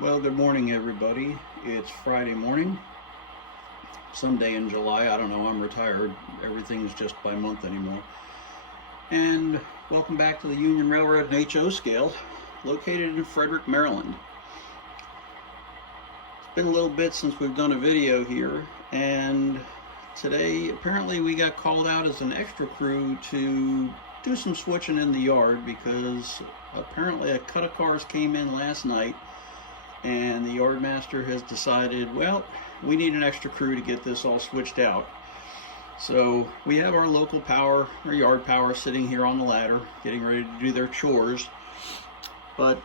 Well, good morning, everybody. It's Friday morning, someday in July. I don't know, I'm retired. Everything's just by month anymore. And welcome back to the Union Railroad and HO scale, located in Frederick, Maryland. It's been a little bit since we've done a video here, and today apparently we got called out as an extra crew to do some switching in the yard because apparently a cut of cars came in last night and the yard master has decided, well, we need an extra crew to get this all switched out. So we have our local power, our yard power, sitting here on the ladder getting ready to do their chores. But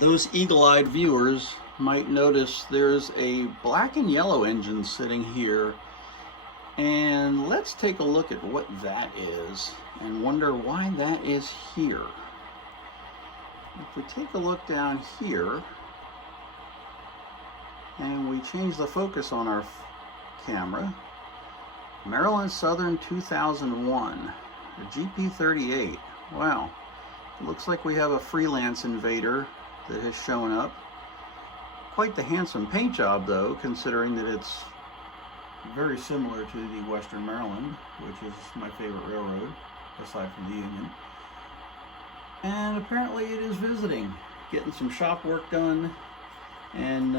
those eagle-eyed viewers might notice there's a black and yellow engine sitting here, and let's take a look at what that is and wonder why that is here. If we take a look down here and we change the focus on our camera, Maryland Southern 2001, a GP38. Wow, it looks like we have a freelance invader that has shown up. Quite the handsome paint job though, considering that it's very similar to the Western Maryland, which is my favorite railroad aside from the Union. And apparently it is visiting, getting some shop work done, and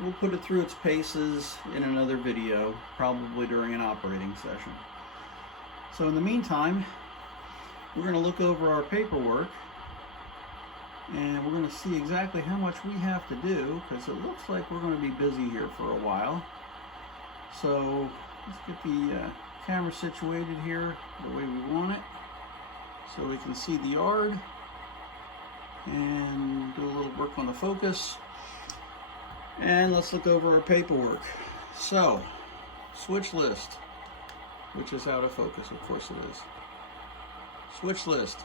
we'll put it through its paces in another video, probably during an operating session. So in the meantime, we're going to look over our paperwork, and we're going to see exactly how much we have to do, because it looks like we're going to be busy here for a while. So let's get the camera situated here the way we want it, so we can see the yard and do a little work on the focus. And let's look over our paperwork. So, switch list, which is out of focus, of course it is. Switch list.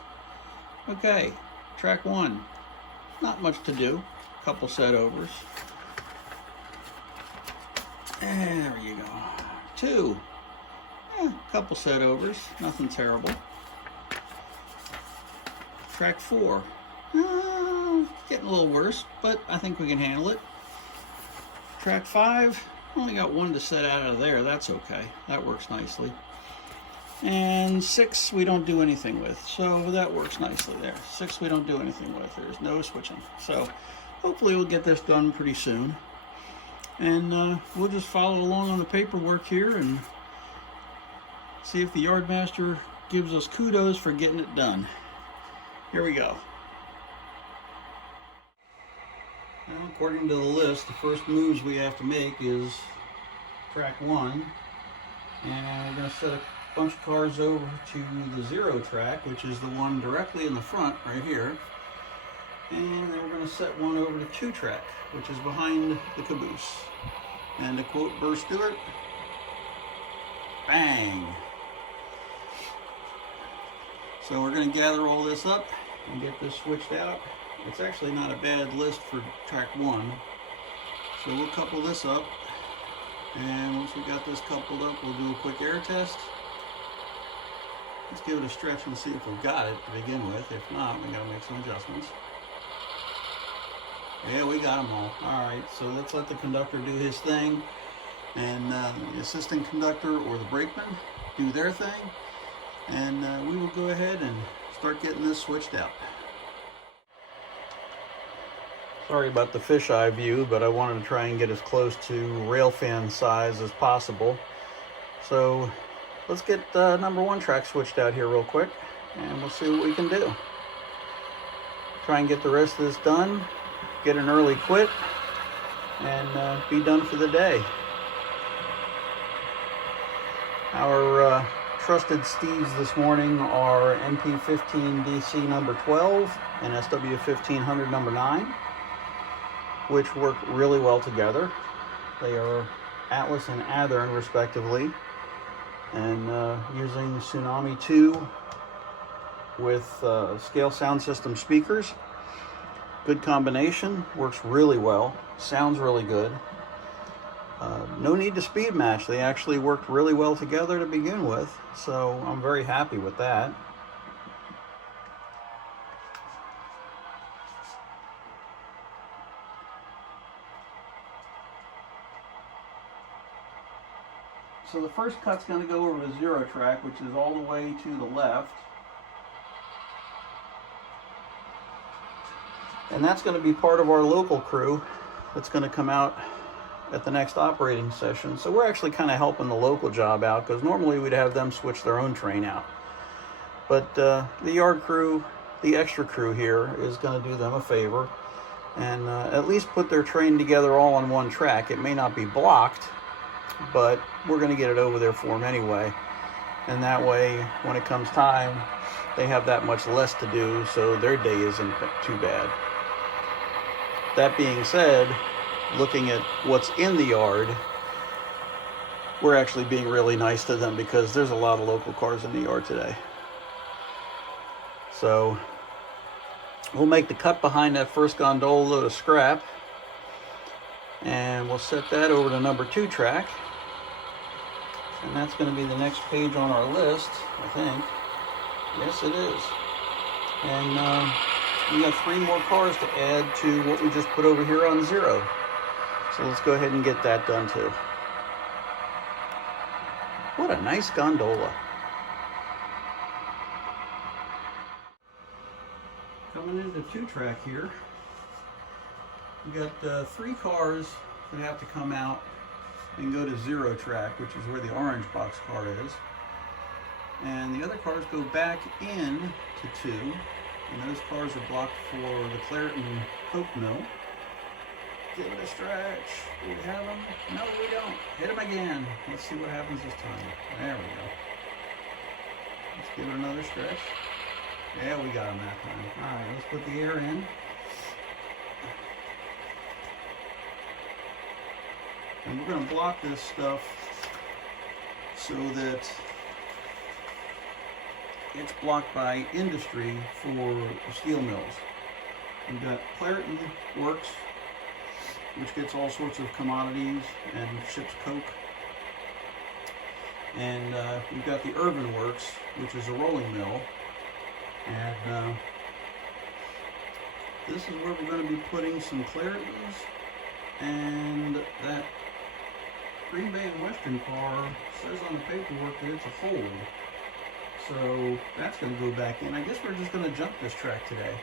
Okay, track 1, not much to do, a couple set overs. And there you go. 2, a couple set overs, nothing terrible. Track 4, getting a little worse, but I think we can handle it. Track 5, only got one to set out of there, that's okay, that works nicely. And 6 we don't do anything with, so that works nicely there. 6 we don't do anything with, there's no switching. So hopefully we'll get this done pretty soon. And we'll just follow along on the paperwork here and see if the yard master gives us kudos for getting it done. Here we go. Well, according to the list, the first moves we have to make is track 1, and we're going to set a bunch of cars over to the 0 track, which is the one directly in the front right here, and then we're going to set one over to 2 track, which is behind the caboose. And to quote Burr Stewart, bang! So we're going to gather all this up and get this switched out. It's actually not a bad list for track 1. So we'll couple this up, and once we got this coupled up, we'll do a quick air test. Let's give it a stretch and see if we've got it to begin with. If not, we gotta make some adjustments. Yeah, we got them all. Alright, so let's let the conductor do his thing, and the assistant conductor or the brakeman do their thing, and we will go ahead and start getting this switched out. Sorry about the fisheye view, but I wanted to try and get as close to rail fan size as possible. So let's get number 1 track switched out here real quick, and we'll see what we can do. Try and get the rest of this done, get an early quit, and be done for the day. Our trusted steeds this morning are NP15 DC number 12 and SW1500 number 9, which work really well together. They are Atlas and Athearn respectively, and using Tsunami 2 with scale sound system speakers. Good combination, works really well, sounds really good. No need to speed match. They actually worked really well together to begin with, so I'm very happy with that. So the first cut's going to go over to zero track, which is all the way to the left. And that's going to be part of our local crew that's going to come out at the next operating session. So we're actually kind of helping the local job out, because normally we'd have them switch their own train out. But the yard crew, the extra crew here, is going to do them a favor and at least put their train together all on one track. It may not be blocked, but we're going to get it over there for them anyway. And that way, when it comes time, they have that much less to do, so their day isn't too bad. That being said, looking at what's in the yard, we're actually being really nice to them, because there's a lot of local cars in the yard today. So we'll make the cut behind that first gondola load of scrap, and we'll set that over to number 2 track, and that's going to be the next page on our list, I think. Yes, it is. And we got 3 more cars to add to what we just put over here on 0. So let's go ahead and get that done too. What a nice gondola. Coming into 2 track here, we got 3 cars that have to come out and go to 0 track, which is where the orange box car is. And the other cars go back in to 2, and those cars are blocked for the Clareton Coke Mill. Give it a stretch. Do we have them? No, we don't. Hit them again. Let's see what happens this time. There we go. Let's give it another stretch. Yeah, we got them that time. All right, let's put the air in. And we're going to block this stuff so that it's blocked by industry for the steel mills. We've got Clareton Works, which gets all sorts of commodities and ships coke. And we've got the Irvin Works, which is a rolling mill. And this is where we're going to be putting some Claretons. And that Green Bay and Western car says on the paperwork that it's a hold. So that's going to go back in. I guess we're just going to jump this track today.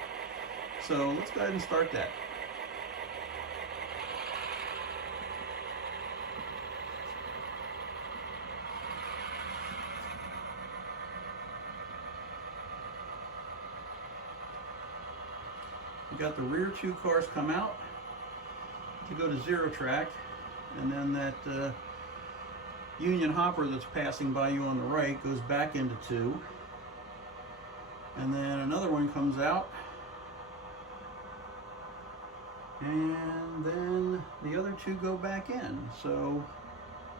So let's go ahead and start that. We got the rear 2 cars come out to go to 0 track, and then that Union hopper that's passing by you on the right goes back into 2, and then another one comes out, and then the other 2 go back in. So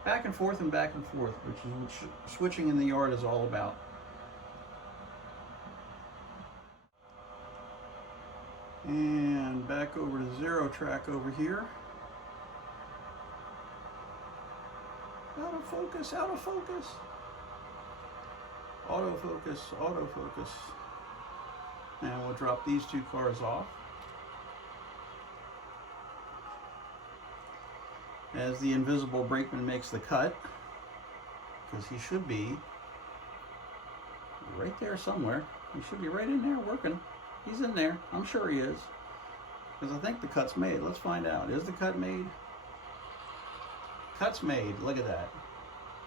back and forth, which is what switching in the yard is all about. And back over to 0 track over here. Out of focus, out of focus. Autofocus, autofocus. And we'll drop these 2 cars off. As the invisible brakeman makes the cut, because he should be right there somewhere. He should be right in there working. He's in there. I'm sure he is. Because I think the cut's made. Let's find out. Is the cut made? Cut's made. Look at that.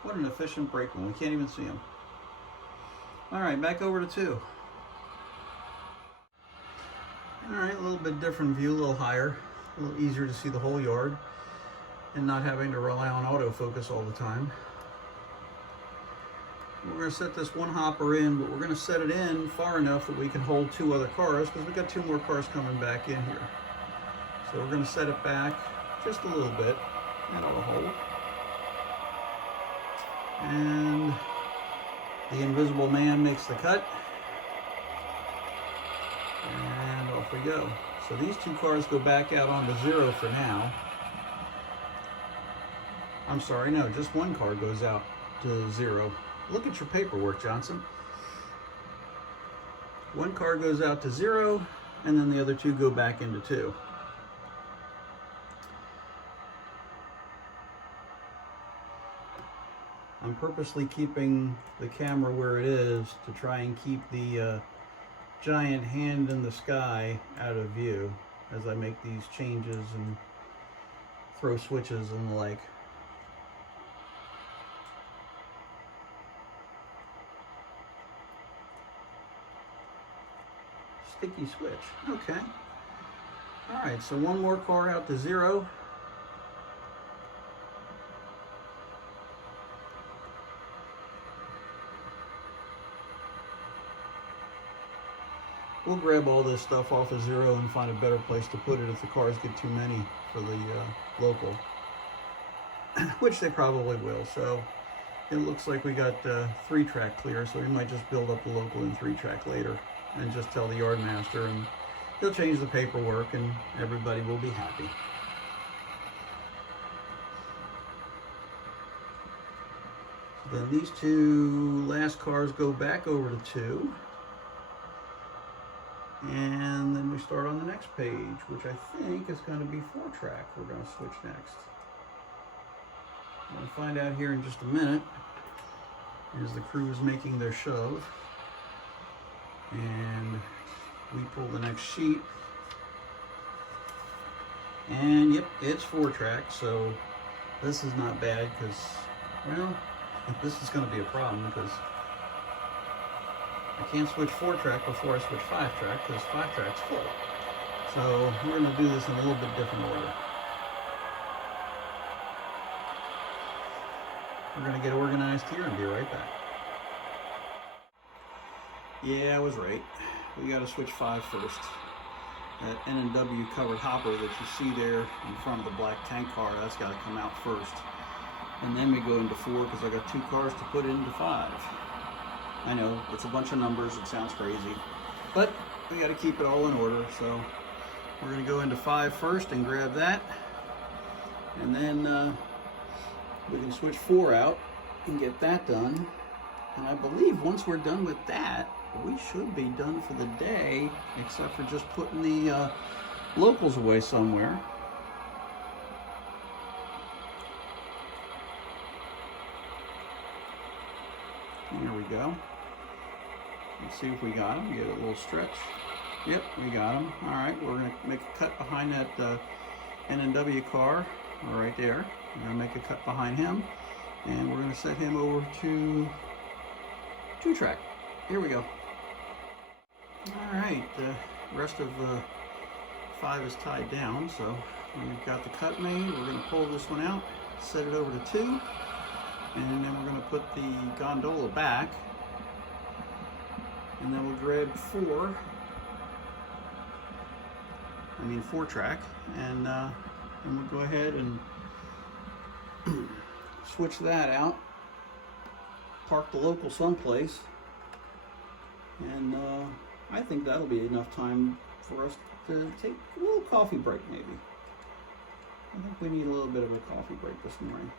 What an efficient brakeman. We can't even see him. Alright, back over to 2. Alright, a little bit different view, a little higher. A little easier to see the whole yard. And not having to rely on autofocus all the time. We're going to set this 1 hopper in, but we're going to set it in far enough that we can hold 2 other cars, because we've got 2 more cars coming back in here. So we're going to set it back just a little bit, and it'll hold. And the invisible man makes the cut. And off we go. So these 2 cars go back out onto 0 for now. I'm sorry, no, just 1 car goes out to 0. Look at your paperwork, Johnson. 1 car goes out to 0, and then the other 2 go back into 2. I'm purposely keeping the camera where it is to try and keep the giant hand in the sky out of view as I make these changes and throw switches and the like. Sticky switch. Okay. All right, so one more car out to 0. We'll grab all this stuff off of 0 and find a better place to put it if the cars get too many for the local, which they probably will. So it looks like we got 3-track clear, so we might just build up the local in 3-track later and just tell the yard master, and he'll change the paperwork and everybody will be happy. Then these 2 last cars go back over to 2. And then we start on the next page, which I think is going to be 4-track. We're going to switch next. We'll find out here in just a minute as the crew is making their shove. And we pull the next sheet. And yep, it's 4-track, so this is not bad because, well, this is going to be a problem because I can't switch 4-track before I switch 5-track because 5-track's full. So we're going to do this in a little bit different order. We're going to get organized here and be right back. Yeah, I was right. We got to switch 5 first. That N&W covered hopper that you see there in front of the black tank car, that's got to come out first. And then we go into 4 because I got 2 cars to put into 5. I know, it's a bunch of numbers, it sounds crazy, but we got to keep it all in order, so we're going to go into 5 first and grab that, and then we can switch 4 out and get that done, and I believe once we're done with that, we should be done for the day, except for just putting the locals away somewhere. There we go. Let's see if we got them. Get a little stretch. Yep, we got them. All right, we're going to make a cut behind that N&W car right there. We're going to make a cut behind him, and we're going to set him over to 2-track. Here we go. All right, the rest of 5 is tied down, so we've got the cut made. We're going to pull this one out, set it over to 2, and then we're going to put the gondola back. And then we'll grab 4-track, and we'll go ahead and switch that out, park the local someplace, and I think that'll be enough time for us to take a little coffee break maybe. I think we need a little bit of a coffee break this morning.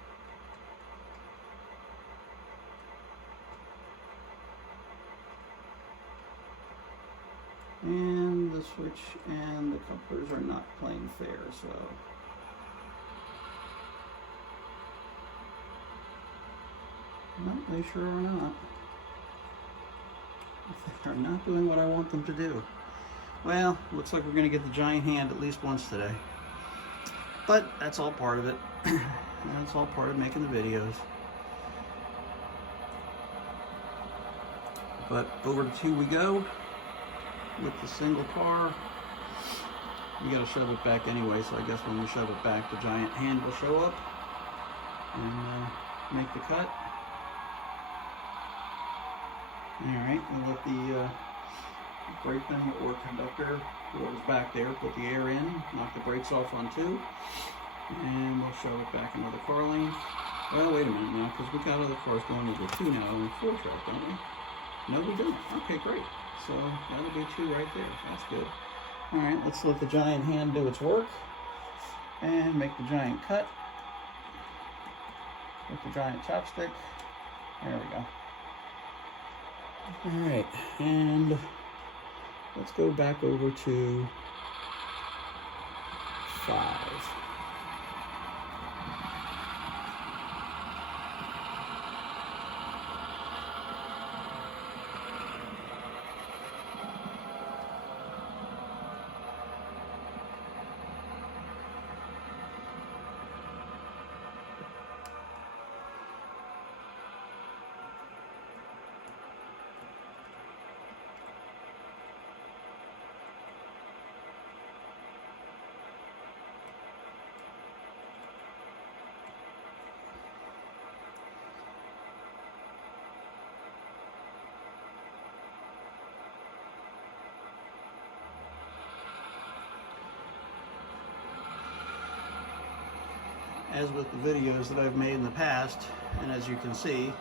And the switch and the couplers are not playing fair, so no, they sure are not. They are not doing what I want them to do. Well, looks like we're going to get the giant hand at least once today. But that's all part of it. That's all part of making the videos. But over to 2 we go. With the single car, we got to shove it back anyway, so I guess when we shove it back, the giant hand will show up and make the cut. Alright, we'll let the brakeman or conductor, whoever's back there, put the air in, knock the brakes off on 2, and we'll shove it back another car lane. Well, wait a minute now, because we got other cars going into 2 now in 4-track, don't we? No, we don't. Okay, great. So that'll be 2 right there. That's good. All right, let's let the giant hand do its work and make the giant cut with the giant chopstick. There we go. All right, and let's go back over to 5. as with the videos that I've made in the past, and as you can see,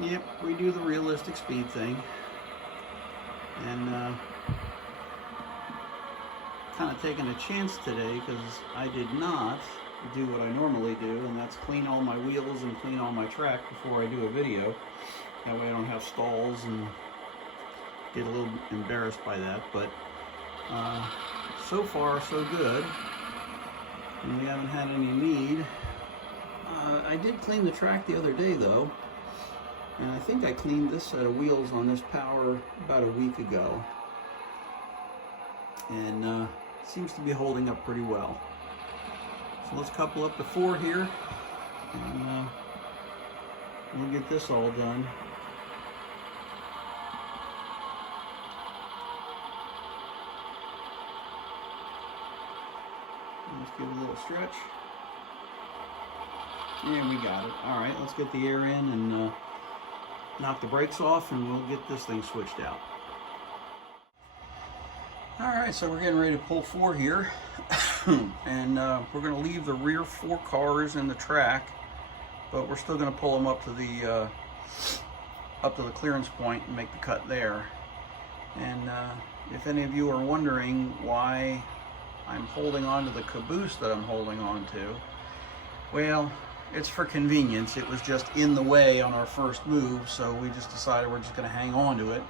yep, we do the realistic speed thing, and kind of taking a chance today because I did not do what I normally do, and that's clean all my wheels and clean all my track before I do a video. That way I don't have stalls and get a little embarrassed by that. But so far so good, and we haven't had any need. I did clean the track the other day though, and I think I cleaned this set of wheels on this power about a week ago, and seems to be holding up pretty well. So let's couple up the 4 here, and we'll get this all done. Let's give it a little stretch. And we got it. All right, let's get the air in and knock the brakes off, and we'll get this thing switched out. All right, so we're getting ready to pull 4 here. And we're going to leave the rear 4 cars in the track, but we're still going to pull them up to the clearance point and make the cut there. And if any of you are wondering why I'm holding on to the caboose that I'm holding on to, well, it's for convenience. It was just in the way on our first move, so we just decided we're just going to hang on to it.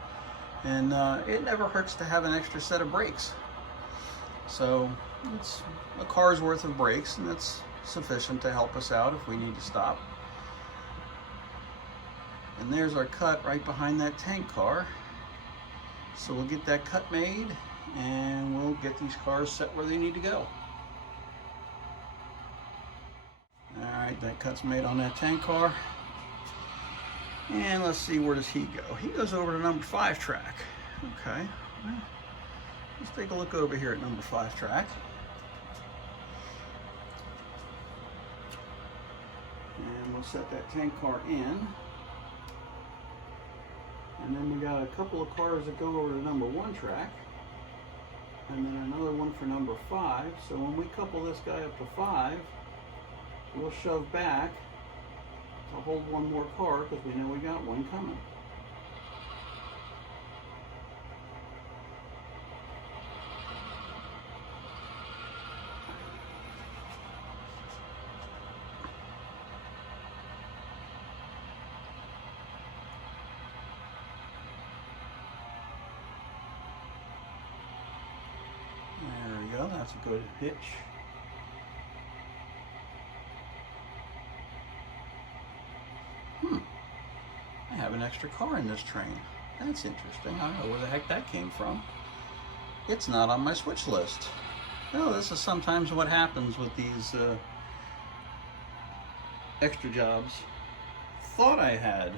And it never hurts to have an extra set of brakes. So it's a car's worth of brakes, and that's sufficient to help us out if we need to stop. And there's our cut right behind that tank car. So we'll get that cut made, and we'll get these cars set where they need to go. All right, that cut's made on that tank car. And let's see, where does he go? He goes over to number 5 track. Okay, well, let's take a look over here at number 5 track. And we'll set that tank car in. And then we got a couple of cars that go over to number 1 track. And then another one for number 5. So when we couple this guy up to 5, we'll shove back to hold one more car because we know we got one coming. There we go, that's a good hitch. I have an extra car in this train. That's interesting. I don't know where the heck that came from. It's not on my switch list. Well, this is sometimes what happens with these extra jobs. Thought I had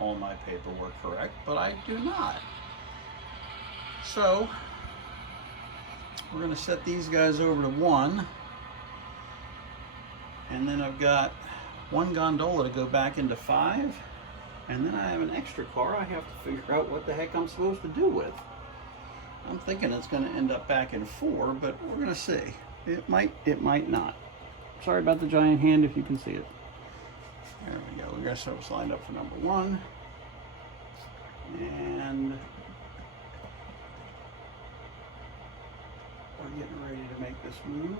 all my paperwork correct, but I do not. So we're going to set these guys over to 1, and then I've got 1 gondola to go back into 5, and then I have an extra car I have to figure out what the heck I'm supposed to do with. I'm thinking it's going to end up back in 4, but we're going to see. It might not. Sorry about the giant hand if you can see it. There we go. We got ourselves lined up for number 1, and we're getting ready to make this move.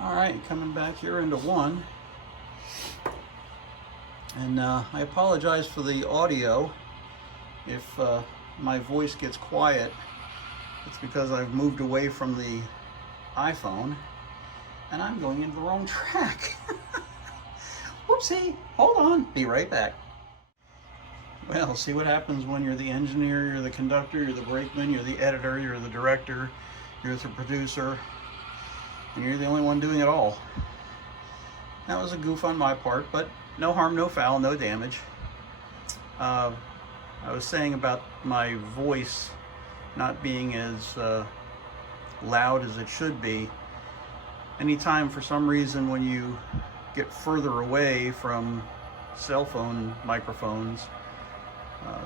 All right, coming back here into 1, and I apologize for the audio if my voice gets quiet. It's because I've moved away from the iPhone and I'm going into the wrong track. Whoopsie, hold on, be right back. Well, see what happens when you're the engineer, you're the conductor, you're the brakeman, you're the editor, you're the director, you're the producer, and you're the only one doing it all. That was a goof on my part, but no harm, no foul, no damage. I was saying about my voice not being as loud as it should be. Anytime for some reason when you get further away from cell phone microphones.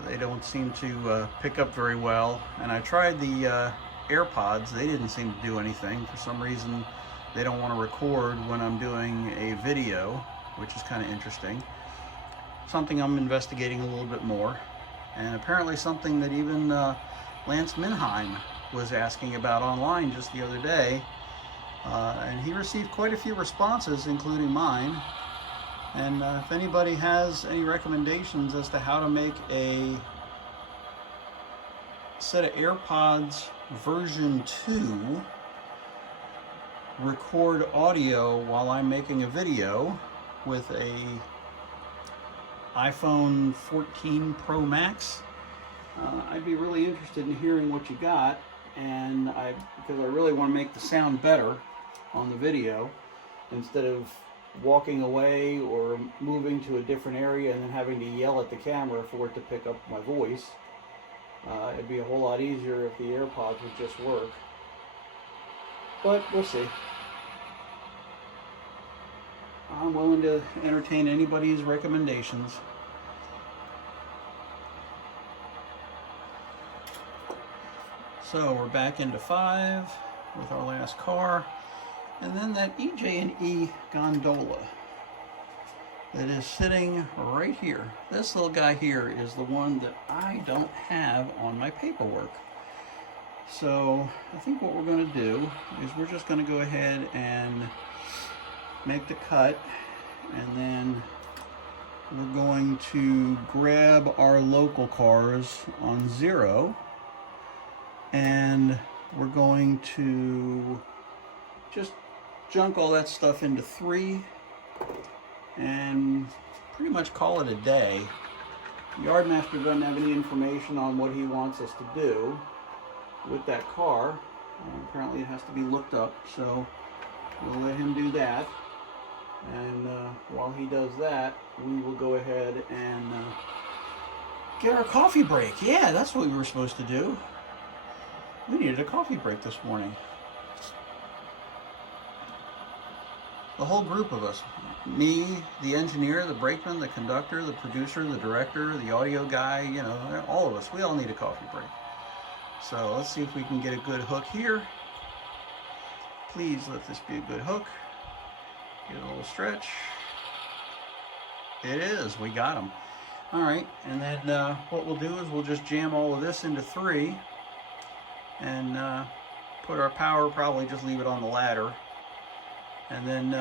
They don't seem to pick up very well. And I tried the AirPods. They didn't seem to do anything. For some reason, they don't want to record when I'm doing a video, which is kind of interesting. Something I'm investigating a little bit more. And apparently something that even Lance Minheim was asking about online just the other day. And he received quite a few responses, including mine. And if anybody has any recommendations as to how to make a set of AirPods version 2 record audio while I'm making a video with a iPhone 14 Pro Max, I'd be really interested in hearing what you got, and because I really want to make the sound better on the video instead of walking away or moving to a different area and then having to yell at the camera for it to pick up my voice. It'd be a whole lot easier if the AirPods would just work, but we'll see. I'm willing to entertain anybody's recommendations. So we're back into 5 with our last car. And then that EJ&E gondola that is sitting right here. This little guy here is the one that I don't have on my paperwork. So I think what we're going to do is we're just going to go ahead and make the cut, and then we're going to grab our local cars on 0, and we're going to just junk all that stuff into 3 and pretty much call it a day. The Yardmaster doesn't have any information on what he wants us to do with that car. Apparently it has to be looked up, so we'll let him do that. And while he does that, we will go ahead and get our coffee break. Yeah, that's what we were supposed to do. We needed a coffee break this morning. The whole group of us. Me, the engineer, the brakeman, the conductor, the producer, the director, the audio guy, you know, all of us. We all need a coffee break. So let's see if we can get a good hook here. Please let this be a good hook. Get a little stretch. It is. We got them. All right. And then what we'll do is we'll just jam all of this into 3 and put our power, probably just leave it on the ladder. And then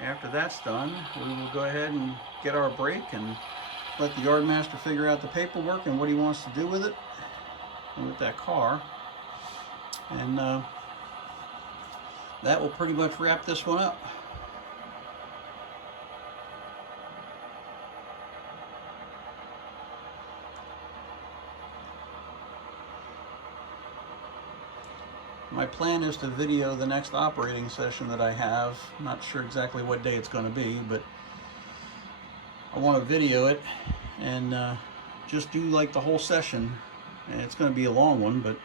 after that's done, we will go ahead and get our break and let the Yardmaster figure out the paperwork and what he wants to do with it and with that car. And that will pretty much wrap this one up. My plan is to video the next operating session that I have. I'm not sure exactly what day it's going to be, but I want to video it and just do like the whole session. And it's going to be a long one, but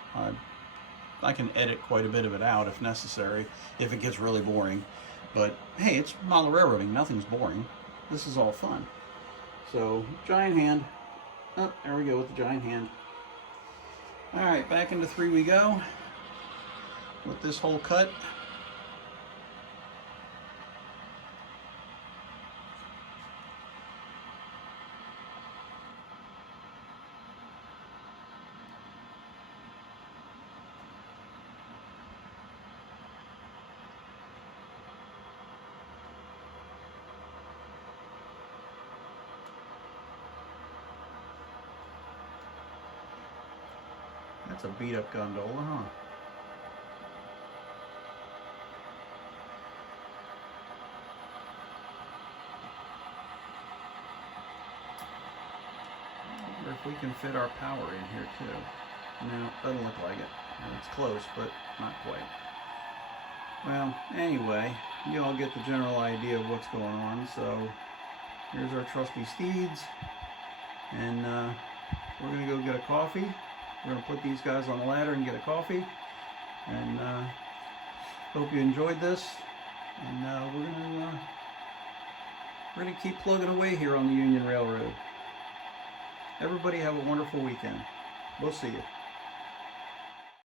I can edit quite a bit of it out if necessary, if it gets really boring. But hey, it's model railroading. Nothing's boring. This is all fun. So, giant hand. Oh, there we go with the giant hand. All right, back into 3 we go with this whole cut. That's a beat up gondola, huh? If we can fit our power in here too. No, doesn't look like it. It's close, but not quite. Well, anyway, you all get the general idea of what's going on. So here's our trusty steeds, and we're gonna go get a coffee. We're gonna put these guys on the ladder and get a coffee. And hope you enjoyed this. And we're gonna keep plugging away here on the Union Railroad. Everybody have a wonderful weekend. We'll see you.